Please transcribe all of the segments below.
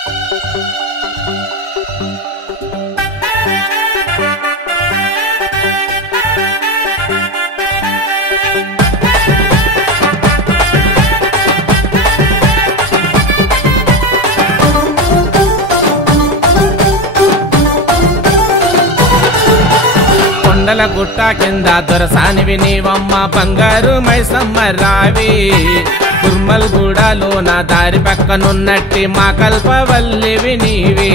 కొండల గుట్ట కింద దొరసానివి నీవమ్మ బంగారు మైసమ్మ రావి తుర్మల్ గూడలో నా దారి పక్కనున్నట్టి మా కల్పవల్లివి నీవి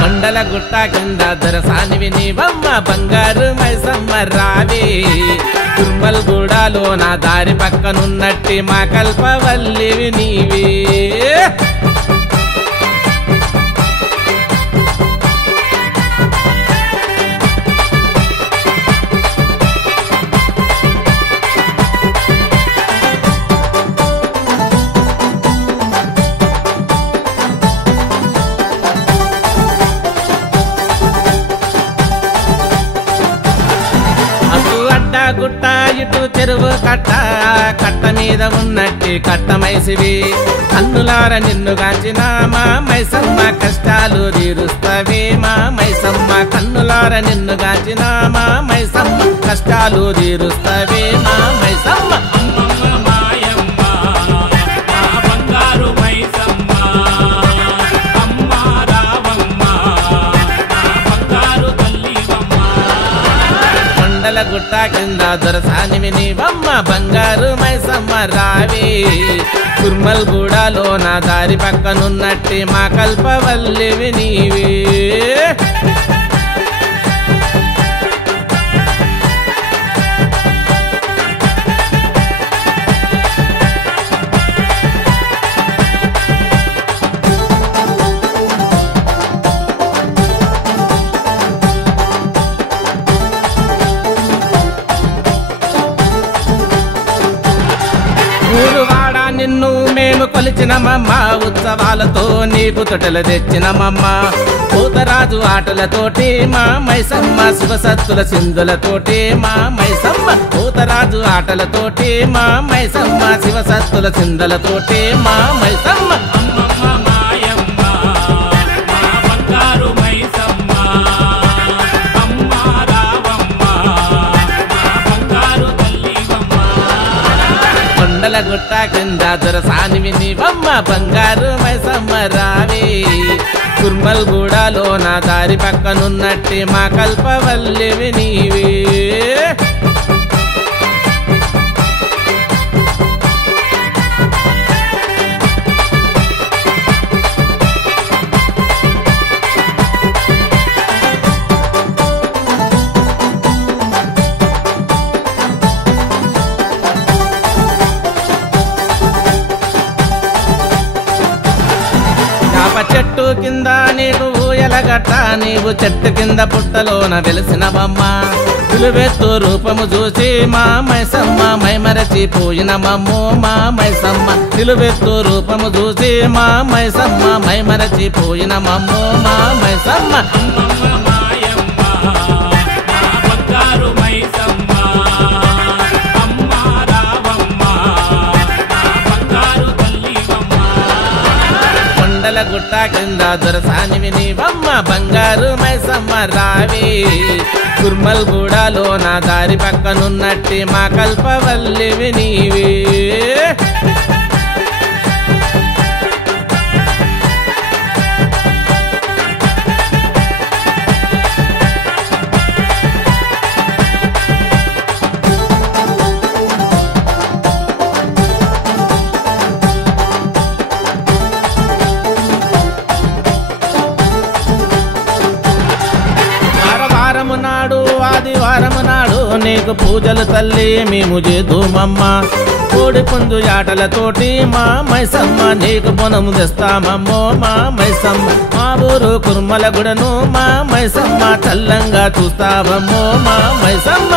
కొండల గుట్ట కింద దొరసానివి నీవమ్మ బంగారు మైసమ్మ రావి తుర్మల్ గూడలో నా దారి పక్కనున్నట్టి మా కల్పవల్లివి నీవి గుట్ట ఇటు చెరువు కట్ట కట్ట మీద ఉన్నట్టి కట్టమైసివి కన్నులార నిన్ను గాంచిన మా మైసమ్మ కష్టాలు తీరుస్తవి మా మైసమ్మ కన్నులార నిన్ను గాంచిన మా మైసమ్మ కష్టాలు తీరుస్తవి మా మైసమ్మ గుట్ట కింద దొరసానివి నీవమ్మ బంగారు మైసమ్మ రావి తుర్మల్ గూడలో నా దారి పక్కనున్నట్టి మా కల్పవల్లివి నీవి నిన్ను మేము కొలిచినమమ్మ ఉత్సవాలతో నీకు తొట్టెలు తెచ్చినమమ్మ పోతరాజు ఆటలతోటి మా మైసమ్మ శివసత్తుల సింధులతోటి మా మైసమ్మ పోతరాజు ఆటలతోటి మా మైసమ్మ శివసత్తుల సింధులతోటి మా మైసమ్మ కొండల గుట్ట కింద దొరసానివి నీవమ్మ బంగారు మైసమ్మ రావి తుర్మల్ గూడలో నా దారి పక్కనున్నట్టి మా కల్పవల్లివి నీవి చెట్టు కింద నీకు ఊయలగట్ట నీవు చెట్టు కింద పుట్టలోన వెలిసినవమ్మ విలువెత్తు రూపము చూసి మా మైసమ్మ మైమరచిపోయినమమ్మో మా మైసమ్మ నిలువెత్తు రూపము చూసి మా మైసమ్మ మైమరచిపోయినమమ్మో మా మైసమ్మ గుట్ట కింద దొరసానివి నీవమ్మ బంగారు మైసమ్మ రావి తుర్మల్ గూడలో నా దారి పక్కనున్నట్టి మా కల్పవల్లివి నీవి ఆదివారము నాడు నీకు పూజలు తల్లి మేము చేదుమమ్మ కోడి పుంజు ఆటలతోటి మా మైసమ్మ నీకు బొనము తెస్తామమ్మో మా మైసమ్మ మా ఊరు కుర్మల గుడను మా మైసమ్మ చల్లంగా చూస్తావమ్మో మా మైసమ్మ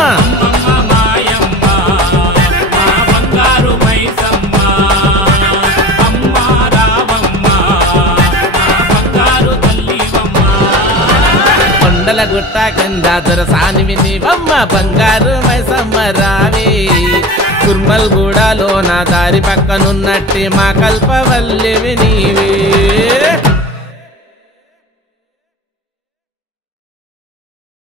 కొండల గుట్ట కింద దొరసానివి నీవమ్మ బంగారు మైసమ్మ రావి కుర్మల్ గూడలో నా దారి పక్కనున్నట్టి మా కల్పవల్లివి నీవే